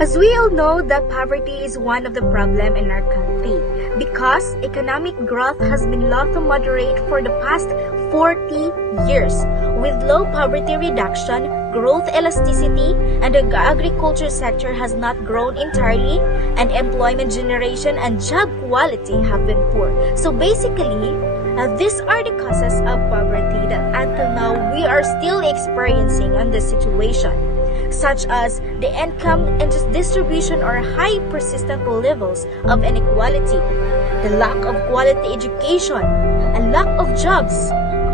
As we all know that poverty is one of the problems in our country because economic growth has been low to moderate for the past 40 years. With low poverty reduction, growth elasticity, and the agriculture sector has not grown entirely, and employment generation and job quality have been poor. So basically, these are the causes of poverty that until now we are still experiencing on this situation, such as the income and distribution or high persistent levels of inequality, the lack of quality education, a lack of jobs,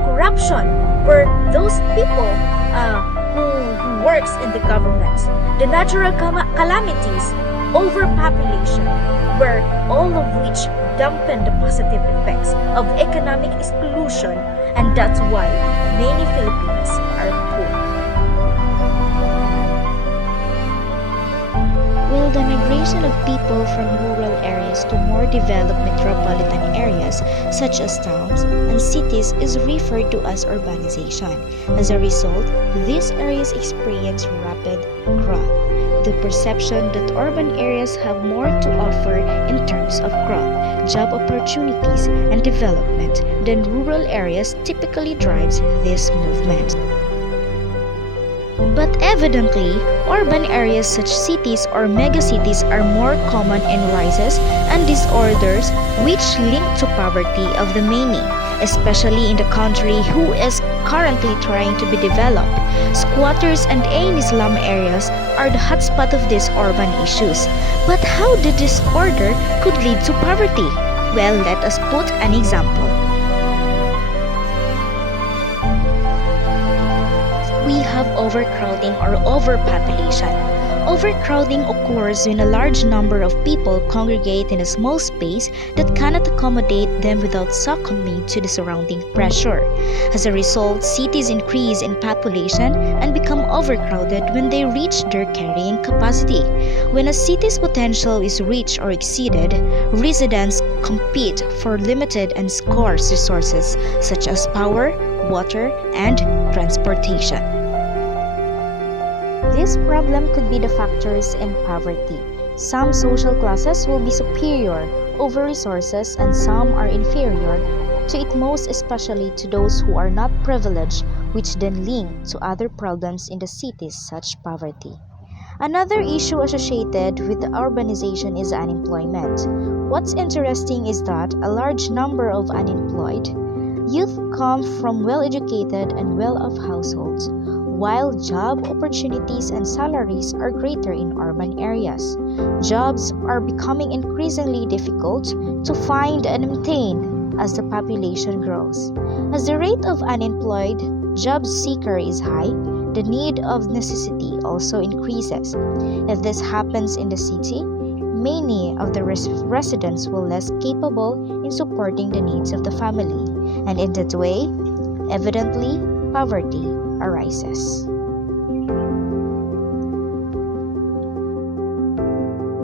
corruption for those people who works in the government, the natural calamities, overpopulation, where all of which dampen the positive effects of economic exclusion, and that's why many Filipinos are poor. Well, the migration of people from rural areas to more developed metropolitan areas such as towns and cities is referred to as urbanization. As a result, these areas experience rapid growth. The perception that urban areas have more to offer in terms of growth, job opportunities, and development than rural areas typically drives this movement. But evidently, urban areas such cities or megacities are more common in rises and disorders which link to poverty of the many, especially in the country who is currently trying to be developed. Squatters and slum areas are the hotspot of these urban issues. But how the disorder could lead to poverty? Well, let us put an example. We have overcrowding or overpopulation. Overcrowding occurs when a large number of people congregate in a small space that cannot accommodate them without succumbing to the surrounding pressure. As a result, cities increase in population and become overcrowded when they reach their carrying capacity. When a city's potential is reached or exceeded, residents compete for limited and scarce resources such as power, water, and transportation. This problem could be the factors in poverty. Some social classes will be superior over resources and some are inferior to it, most especially to those who are not privileged, which then link to other problems in the cities such poverty. Another issue associated with the urbanization is unemployment. What's interesting is that a large number of unemployed youth come from well-educated and well-off households, while job opportunities and salaries are greater in urban areas. Jobs are becoming increasingly difficult to find and maintain as the population grows. As the rate of unemployed job seeker is high, the need of necessity also increases. If this happens in the city, many of the residents will less capable in supporting the needs of the family, and in that way, evidently, poverty arises.